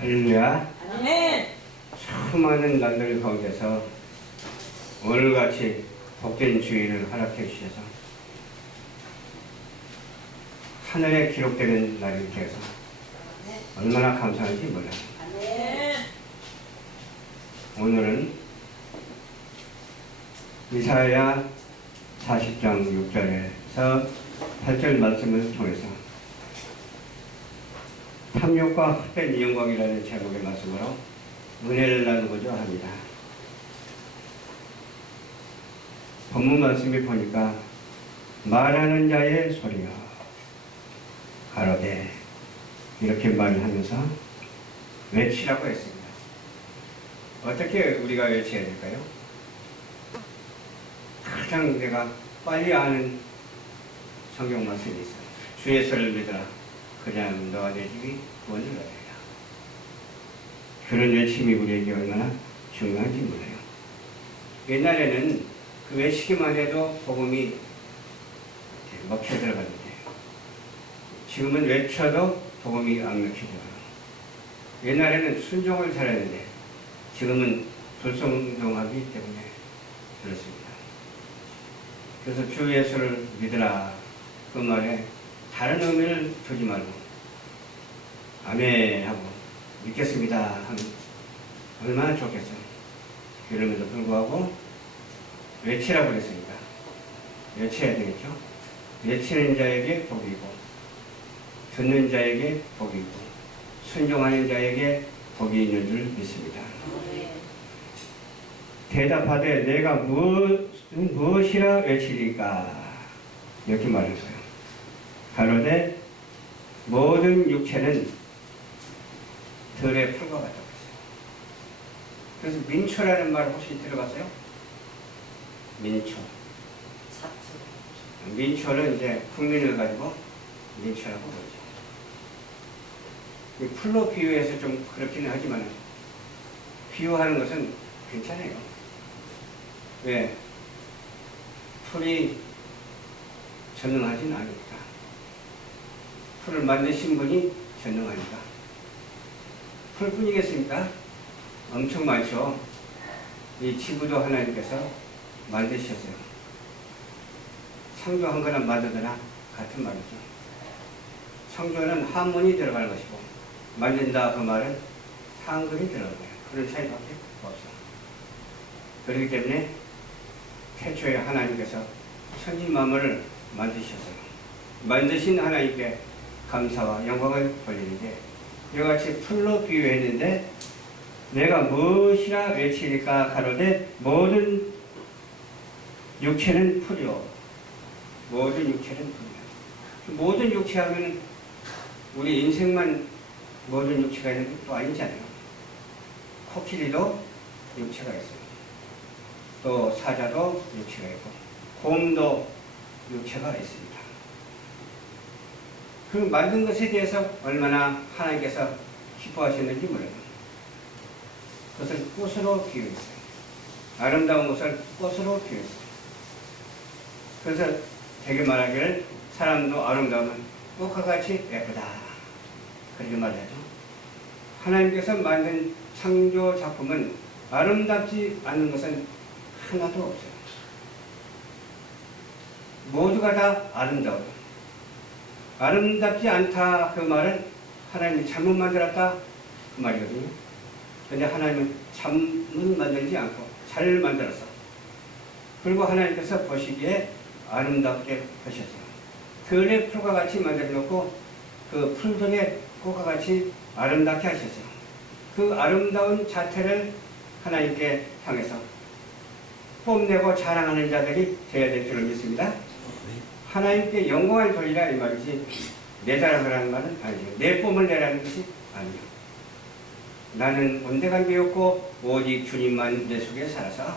할렐루야. 아멘. 수많은 날들 가운데서 오늘같이 복된 주의를 허락해 주셔서 하늘에 기록되는 날이 되어서 얼마나 감사한지 몰라요. 오늘은 이사야 40장 6절에서 8절 말씀을 통해서 탐욕과 헛된 영광이라는 제목의 말씀으로 은혜를 나누고자 합니다. 본문 말씀이 보니까 말하는 자의 소리여 가로되 이렇게 말을 하면서 외치라고 했습니다. 어떻게 우리가 외쳐야 될까요? 가장 내가 빨리 아는 성경 말씀이 있어요. 주 예수를 믿으라. 그냥 너와 내 집이 얻으리라. 그런 외침이 우리에게 얼마나 중요한지 몰라요. 옛날에는 그 외치기만 해도 복음이 먹혀 들어갔는데 지금은 외쳐도 복음이 안 먹혀 들어가요. 옛날에는 순종을 잘했는데 지금은 불순종하기 때문에 그렇습니다. 그래서 주 예수를 믿으라 그 말에 다른 의미를 두지 말고 아멘 하고 믿겠습니다 하면 얼마나 좋겠어요. 그럼에도 불구하고 외치라고 그랬으니까 외쳐야 되겠죠. 외치는 자에게 복이고 듣는 자에게 복이고 순종하는 자에게 복이 있는 줄 믿습니다. 대답하되 내가 무엇, 무엇이라 외치리까 이렇게 말했어요. 가로되 모든 육체는 들의 풀과 같다고 했어요. 그래서 민초라는 말 혹시 들어봤어요? 민초. 사투. 민초는 이제 국민을 가지고 민초라고 그러죠. 이 풀로 비유해서 좀 그렇기는 하지만 비유하는 것은 괜찮아요. 왜? 풀이 전능하진 않으니까. 풀을 만드신 분이 전능하니까. 풀뿐이겠습니까? 엄청 많죠. 이 지구도 하나님께서 만드셨어요. 창조한 거나 만들거나 같은 말이죠. 창조는 한문이 들어갈 것이고 만든다 그 말은 한글이 들어갈 거예요. 그런 차이밖에 없어. 그렇기 때문에 태초에 하나님께서 천지 만물을 만드셨어요. 만드신 하나님께 감사와 영광을 돌리는데 이와 같이 풀로 비유했는데 내가 무엇이라 외치니까 가로되 모든 육체는 풀이요. 모든 육체는 풀이요 모든 육체 하면 우리 인생만 모든 육체가 있는 것도 아니잖아요? 코끼리도 육체가 있어요 또 사자도 육체가 있고 곰도 육체가 있습니다 그 만든 것에 대해서 얼마나 하나님께서 기뻐하셨는지 몰라요 그것을 꽃으로 비유했어요 아름다운 것을 꽃으로 비유했어요 그래서 되게 말하기를 사람도 아름다우면 꽃과 같이 예쁘다. 그렇게 말하죠. 하나님께서 만든 창조 작품은 아름답지 않는 것은 하나도 없어요. 모두가 다 아름다워요. 아름답지 않다 그 말은 하나님이 잘못 만들었다 그 말이거든요. 근데 하나님은 잘못 만들지 않고 잘 만들었어. 그리고 하나님께서 보시기에 아름답게 하셨어요. 들의 풀과 같이 만들어 놓고 그 풀들의 꽃과 같이 아름답게 하셨어요. 그 아름다운 자태를 하나님께 향해서 뽐내고 자랑하는 자들이 되어야 될 줄을 믿습니다. 하나님께 영광을 돌리라 이 말이지 내 자랑을 하는 말은 아니죠. 내 뽐을 내라는 것이 아니요. 나는 온데간데 없고 오직 주님만 내 속에 살아서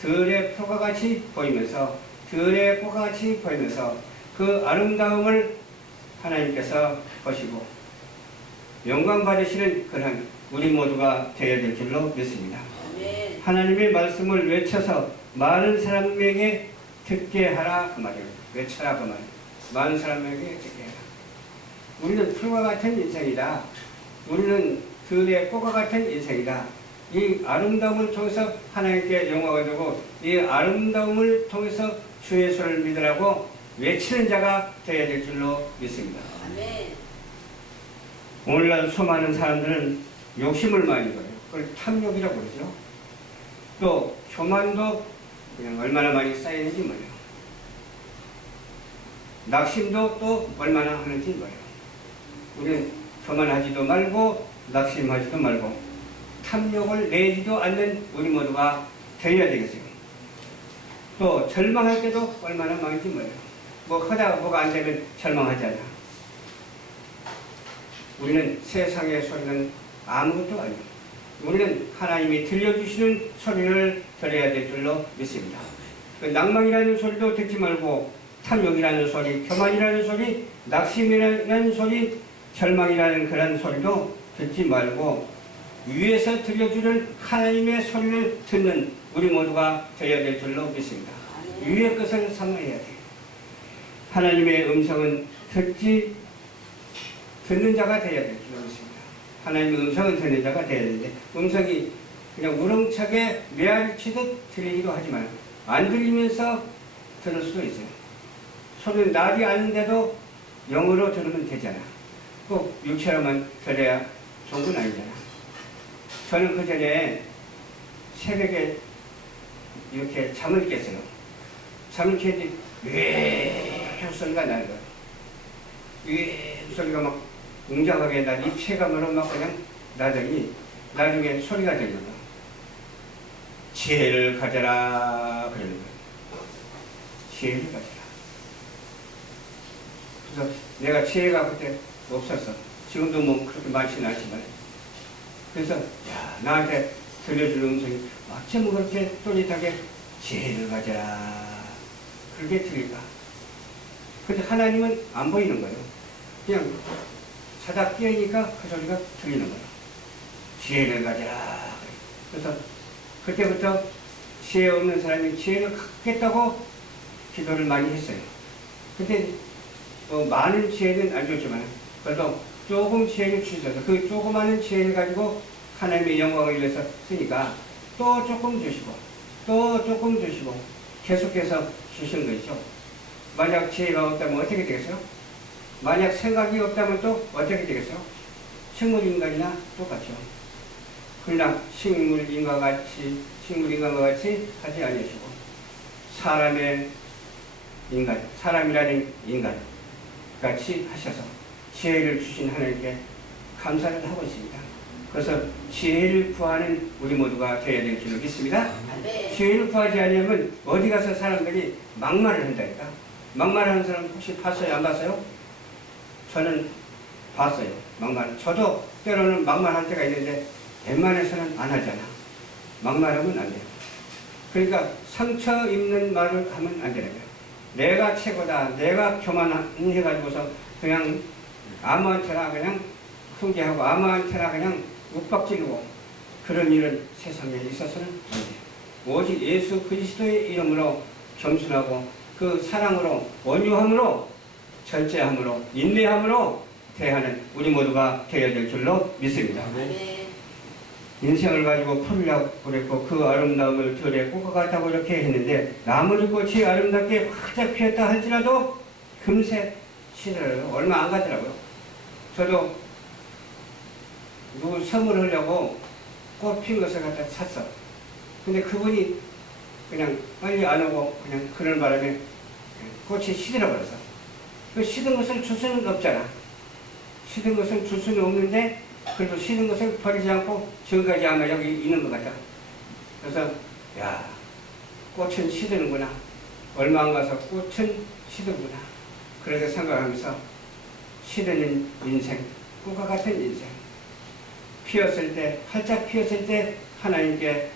들의 풀과 같이 보이면서 들의 꽃과 같이 보이면서 그 아름다움을 하나님께서 보시고 영광 받으시는 그런 우리 모두가 되어야 될 줄로 믿습니다. 하나님의 말씀을 외쳐서 많은 사람에게 듣게 하라 그 말이에요. 외쳐라 그 말. 많은 사람에게 하라. 우리는 풀과 같은 인생이다. 우리는 들의 꽃과 같은 인생이다. 이 아름다움을 통해서 하나님께 영광을 주고 이 아름다움을 통해서 주 예수를 믿으라고 외치는 자가 되어야 될 줄로 믿습니다. 아멘. 오늘날 수많은 사람들은 욕심을 많이 버려요. 그걸 탐욕이라고 그러죠. 또 교만도 그냥 얼마나 많이 쌓이는지 몰라요. 낙심도 또 얼마나 하는지 몰라요. 우리는 교만하지도 말고 낙심하지도 말고 탐욕을 내지도 않는 우리 모두가 되어야 되겠어요. 또 절망할 때도 얼마나 많은지 몰라요. 뭐 하다가 뭐가 안 되면 절망하잖아. 우리는 세상의 소리는 아무것도 아니에요. 우리는 하나님이 들려주시는 소리를 들어야 될 줄로 믿습니다. 그 낭만이라는 소리도 듣지 말고 탐욕이라는 소리, 교만이라는 소리, 낙심이라는 소리, 절망이라는 그런 소리도 듣지 말고 위에서 들려주는 하나님의 소리를 듣는 우리 모두가 되어야 될 줄로 믿습니다. 위의 것을 삼아야 돼요. 하나님의 음성은 듣지 듣는 자가 되어야 될 줄로 믿습니다. 하나님의 음성은 듣는 자가 되어야 되는데 음성이 그냥 우렁차게 메아리치듯 들리기도 하지만 안 들리면서 들을 수도 있어요. 소리는 나지 않는데도 영어로 들으면 되잖아. 꼭 육체로만 들어야 좋은 건 아니잖아. 저는 그 전에 새벽에 이렇게 잠을 깼어요. 잠을 깼는데 왜 소리가 나는 거예요. 왜 소리가 막 웅장하게 나 입체감으로 막 그냥 나더니 나중에 소리가 들리는 거예요. 지혜를 가져라 그러는 거예요. 지혜를 가져라. 그래서 내가 지혜가 그때 없었어. 지금도 뭐 그렇게 많지는 않지만. 그래서 야 나한테 들려주는 음성이 어쩌면 그렇게 또렷하게 지혜를 가져라 그렇게 들릴까? 근데 하나님은 안 보이는 거예요. 그냥 자다 깨니까 그 소리가 들리는 거예요. 지혜를 가져라. 그래서 그때부터 지혜 없는 사람이 지혜를 갖겠다고 기도를 많이 했어요. 근데 뭐 많은 지혜는 안 좋지만 그래도 조금 지혜를 주셔서 그 조그마한 지혜를 가지고 하나님의 영광을 위해서 쓰니까 또 조금 주시고 또 조금 주시고 계속해서 주시는 거죠. 만약 지혜가 없다면 어떻게 되겠어요? 만약 생각이 없다면 또 어떻게 되겠어요? 식물인간이나 똑같죠. 그러나 식물인과 같이 식물인간과 같이 하지 아니하시고 사람의 인간, 사람이라는 인간 같이 하셔서 지혜를 주신 하나님께 감사를 하고 있습니다. 그래서 지혜를 구하는 우리 모두가 되어야 될 줄로 믿습니다. 지혜를 구하지 않으면 어디 가서 사람들이 막말을 한다니까. 막말하는 사람 혹시 봤어요? 안 봤어요? 저는 봤어요. 막말. 저도 때로는 막말할 때가 있는데 웬만해서는 안 하잖아. 막말하면 안 돼요. 그러니까 상처 입는 말을 하면 안 되는 거예요. 내가 최고다. 내가 교만해가지고서 그냥 아무한테나 그냥 훈계하고 아무한테나 그냥 윽박지르고 그런 일은 세상에 있어서는 안 돼요. 오직 예수 그리스도의 이름으로 겸손하고 그 사랑으로 온유함으로 절제함으로 인내함으로 대하는 우리 모두가 되어야 될 줄로 믿습니다. 아멘. 인생을 가지고 풀이라고 그랬고 그 아름다움을 들에 꽃과 같다고 이렇게 했는데 나무를 꽃이 아름답게 활짝 피었다 할지라도 금세 시들어요. 얼마 안 가더라고요. 저도 누구 선물하려고 꽃 핀 것을 갖다 샀어. 근데 그분이 그냥 빨리 안 오고 그냥 그런 바람에 꽃이 시들어버렸어. 그 시든 것을 줄 수는 없잖아. 시든 것을 줄 수는 없는데 그래도 시든 것을 버리지 않고 지금까지 아마 여기 있는 것 같다. 그래서 야 꽃은 시드는구나. 얼마 안 가서 꽃은 시드구나. 그렇게 생각하면서 시드는 인생, 꽃과 같은 인생. 피었을 때, 활짝 피었을 때 하나님께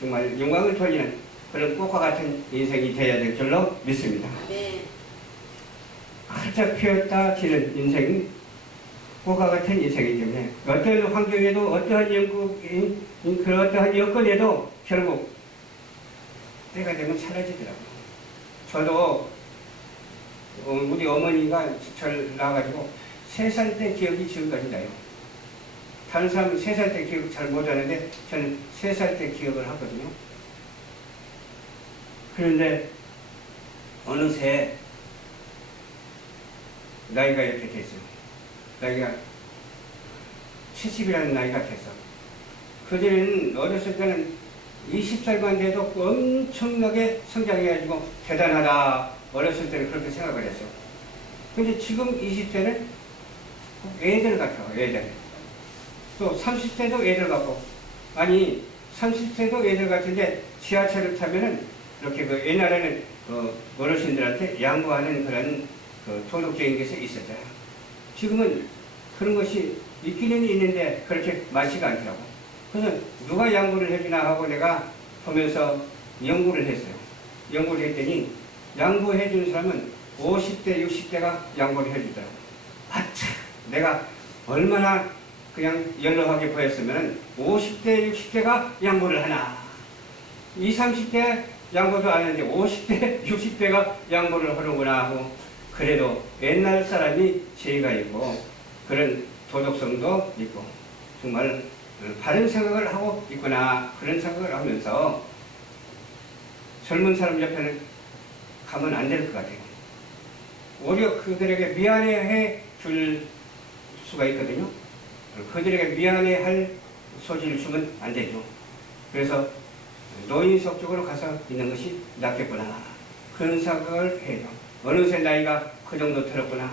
정말 영광을 돌리는 그런 꽃과 같은 인생이 되어야 될 줄로 믿습니다. 아멘. 활짝 피었다 지는 인생이 꽃과 같은 인생이기 때문에 어떤 환경에도 어떠한 연구, 그 어떠한 여건에도 결국 때가 되면 사라지더라고요. 저도 어, 우리 어머니가 저를 낳아가지고 세 살 때 기억이 지금까지 나요. 다른 사람은 세 살 때 기억 잘 못하는데 저는 세 살 때 기억을 하거든요. 그런데 어느새 나이가 이렇게 됐어요. 나이가 70이라는 나이가 됐어. 그전에는 어렸을 때는 20살만 돼도 엄청나게 성장해가지고 대단하다. 어렸을 때는 그렇게 생각을 했어. 근데 지금 20세는 애들 같아, 애들. 또 30세도 애들 같고. 아니, 30세도 애들 같은데 지하철을 타면은 이렇게 그 옛날에는 그 어르신들한테 양보하는 그런 그 도덕적인 것이 있었잖아요. 지금은 그런 것이 있기는 있는데 그렇게 많지가 않더라고. 그래서 누가 양보를 해주나 하고 내가 보면서 연구를 했어요. 연구를 했더니 양보해 주는 사람은 50대, 60대가 양보를 해주더라고. 아차! 내가 얼마나 그냥 연로하게 보였으면 50대, 60대가 양보를 하나. 20, 30대 양보도 안 하는데 50대, 60대가 양보를 하는구나 하고 그래도 옛날 사람이 지혜가 있고 그런 도덕성도 있고 정말 바른 생각을 하고 있구나 그런 생각을 하면서 젊은 사람 옆에는 가면 안 될 것 같아요. 오히려 그들에게 미안해해 줄 수가 있거든요. 그들에게 미안해 할 소지를 주면 안 되죠. 그래서 노인석 쪽으로 가서 있는 것이 낫겠구나. 그런 생각을 해요. 어느새 나이가 그 정도 들었구나.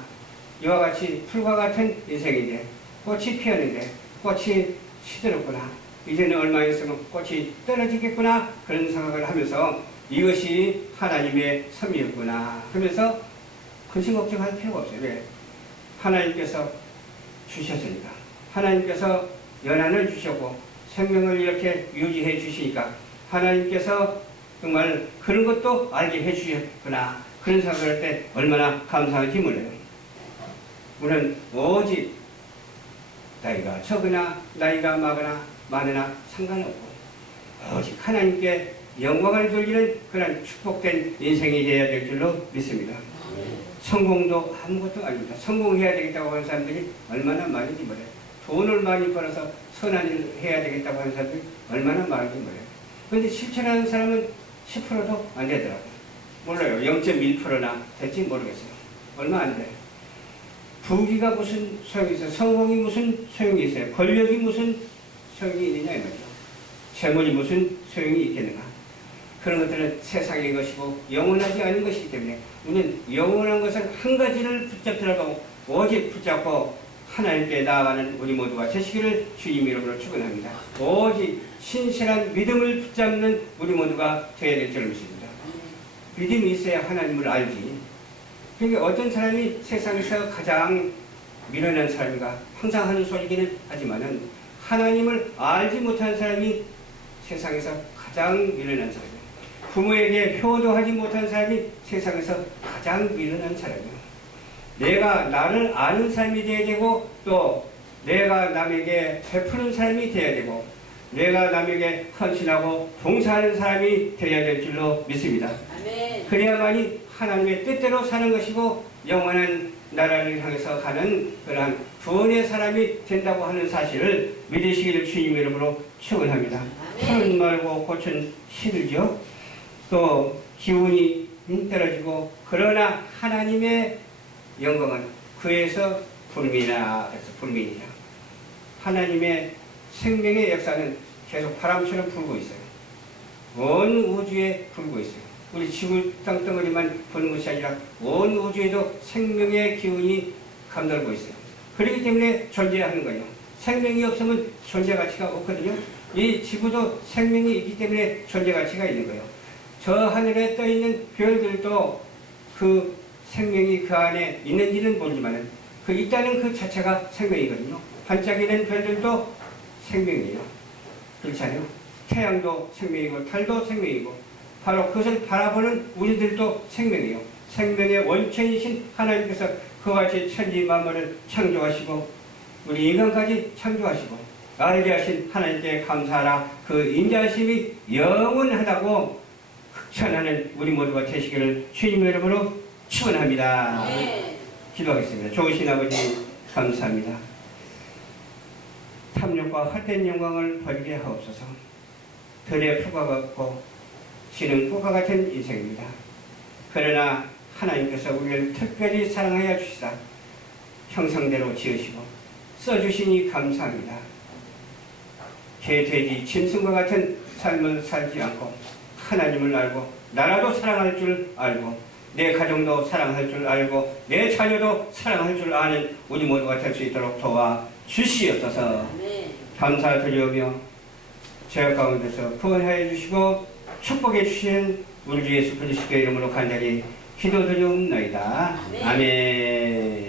이와 같이 풀과 같은 인생인데 꽃이 피었는데 꽃이 시들었구나. 이제는 얼마 있으면 꽃이 떨어지겠구나. 그런 생각을 하면서 이것이 하나님의 섭리였구나. 하면서 근심 걱정할 필요가 없어요. 왜? 하나님께서 주셨으니까. 하나님께서 연한을 주셨고 생명을 이렇게 유지해 주시니까 하나님께서 정말 그런 것도 알게 해 주셨구나. 그런 생각을 할 때 얼마나 감사한지 몰라요. 우리는 오직 나이가 적으나 나이가 많으나 많으나 상관없고 오직 하나님께 영광을 돌리는 그런 축복된 인생이 되어야 될 줄로 믿습니다. 성공도 아무것도 아닙니다. 성공해야 되겠다고 하는 사람들이 얼마나 많은지 몰라요. 돈을 많이 벌어서 선한 일을 해야 되겠다고 하는 사람들이 얼마나 많은지 몰라요. 그런데 실천하는 사람은 10%도 안 되더라고요. 몰라요. 0.1%나 될지 모르겠어요. 얼마 안 돼요. 부귀가 무슨 소용이 있어요? 성공이 무슨 소용이 있어요? 권력이 무슨 소용이 있느냐 이 말이죠. 재물이 무슨 소용이 있겠는가? 그런 것들은 세상의 것이고 영원하지 않은 것이기 때문에 우리는 영원한 것을 한 가지를 붙잡더라도 오직 붙잡고 하나님께 나아가는 우리 모두가 되시기를 주님 이름으로 축원합니다. 오직 신실한 믿음을 붙잡는 우리 모두가 되어야 될줄 믿습니다. 믿음이 있어야 하나님을 알지. 그러니까 어떤 사람이 세상에서 가장 미련한 사람인가 항상 하는 소리기는 하지만은 하나님을 알지 못하는 사람이 세상에서 가장 미련한 사람이에요. 부모에게 효도하지 못한 사람이 세상에서 가장 미련한 사람이에요. 내가 나를 아는 사람이 되어야 되고 또 내가 남에게 베푸는 사람이 되어야 되고 내가 남에게 헌신하고 봉사하는 사람이 되어야 될 줄로 믿습니다. 그래야만이 하나님의 뜻대로 사는 것이고 영원한 나라를 향해서 가는 그러한 구원의 사람이 된다고 하는 사실을 믿으시기를 주님 이름으로 축원합니다. 풀은 말고 꽃은 시들죠. 또 기운이 떨어지고 그러나 하나님의 영광은 그에서 불미나 그래서 불민이냐. 하나님의 생명의 역사는 계속 바람처럼 불고 있어요. 온 우주에 불고 있어요. 우리 지구 땅덩어리만 보는 것이 아니라 온 우주에도 생명의 기운이 감돌고 있어요. 그렇기 때문에 존재하는 거예요. 생명이 없으면 존재 가치가 없거든요. 이 지구도 생명이 있기 때문에 존재 가치가 있는 거예요. 저 하늘에 떠 있는 별들도 그 생명이 그 안에 있는지는 모르지만 그 있다는 그 자체가 생명이거든요. 반짝이는 별들도 생명이에요. 그렇잖아요. 태양도 생명이고 달도 생명이고 바로 그것을 바라보는 우리들도 생명이에요. 생명의 원천이신 하나님께서 그와 같이 천지 만물을 창조하시고 우리 인간까지 창조하시고 알게 하신 하나님께 감사하라 그 인자하심이 영원하다고 극찬하는 우리 모두가 되시기를 주님 이름으로 축원합니다. 아멘. 기도하겠습니다. 좋으신 아버지 감사합니다. 탐욕과 헛된 영광을 버리게 하옵소서. 들의 풀과 같고 지는 꽃과 같은 인생입니다. 그러나 하나님께서 우리를 특별히 사랑하여 주시사 형상대로 지으시고 써주시니 감사합니다. 개, 돼지, 짐승과 같은 삶을 살지 않고 하나님을 알고 나라도 사랑할 줄 알고 내 가정도 사랑할 줄 알고 내 자녀도 사랑할 줄 아는 우리 모두가 될 수 있도록 도와 주시옵소서 아멘. 감사드리오며 죄악 가운데서 구원하여 주시고 축복해 주신 우리 주 예수 그리스도의 이름으로 간절히 기도드리옵나이다. 아멘. 아멘.